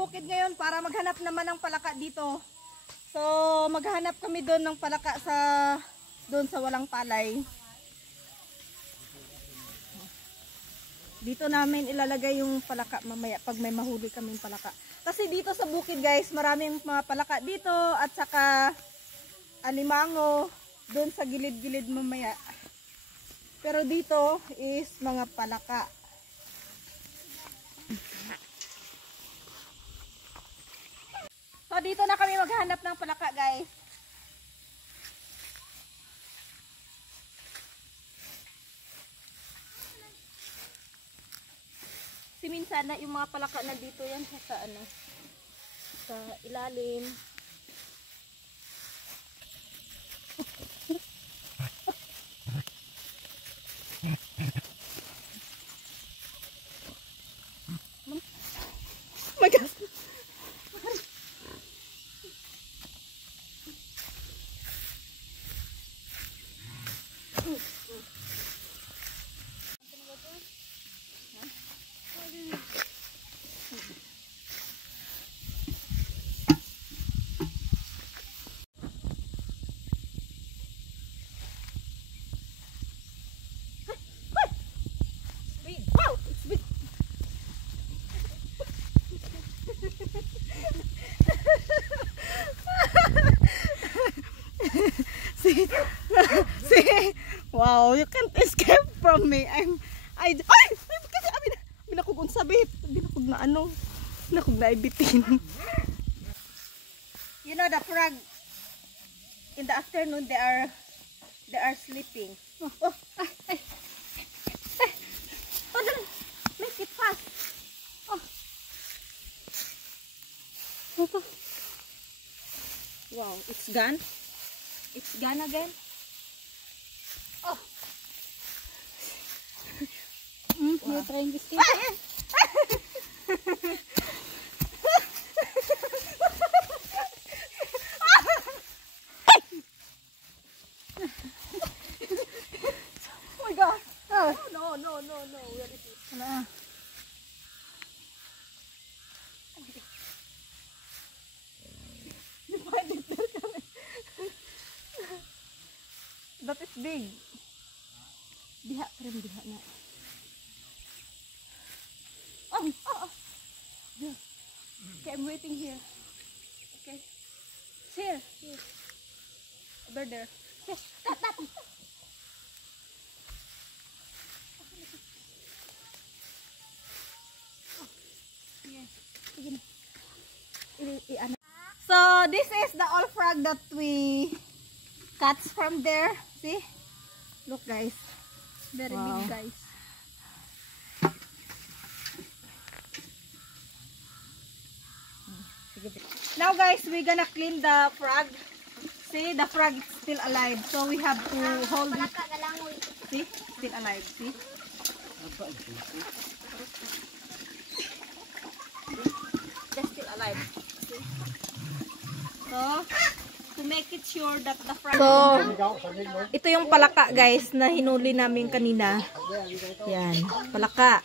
bukid ngayon para maghanap naman ng palaka dito. So, maghanap kami doon ng palaka doon sa walang palay. Dito namin ilalagay yung palaka mamaya pag may mahuli kaming palaka. Kasi dito sa bukid guys, maraming mga palaka dito at saka alimango doon sa gilid-gilid mamaya. Pero dito is mga palaka. So dito na kami maghanap ng palaka guys. Si minsan na yung mga palaka na dito yan sa ano, sa ilalim. Oh my God. See, wow, you can't escape from me. Ay, kasi binakog unsabit, binakog na ano, binakog na ibitin. You know the frog in the afternoon they are sleeping. Oh, dali, make it fast. Oh. Wow, it's gone. It's gone again. Oh. Wow. You're trying to escape. Oh my God. Oh, no. Where is it? That is big. Diha na. Oh. Yeah. Okay, I'm waiting here. Okay. Here. Over there. Yes. That. So this is the old frog that we catch from there. See? Look guys. Very big guys. Now guys, we're gonna clean the frog. See, the frog is still alive. So we have to hold it. See? Still alive. See? They're still alive. See? So, to make it sure that the frog... So, ito yung palaka guys na hinuli namin kanina. Yan, palaka.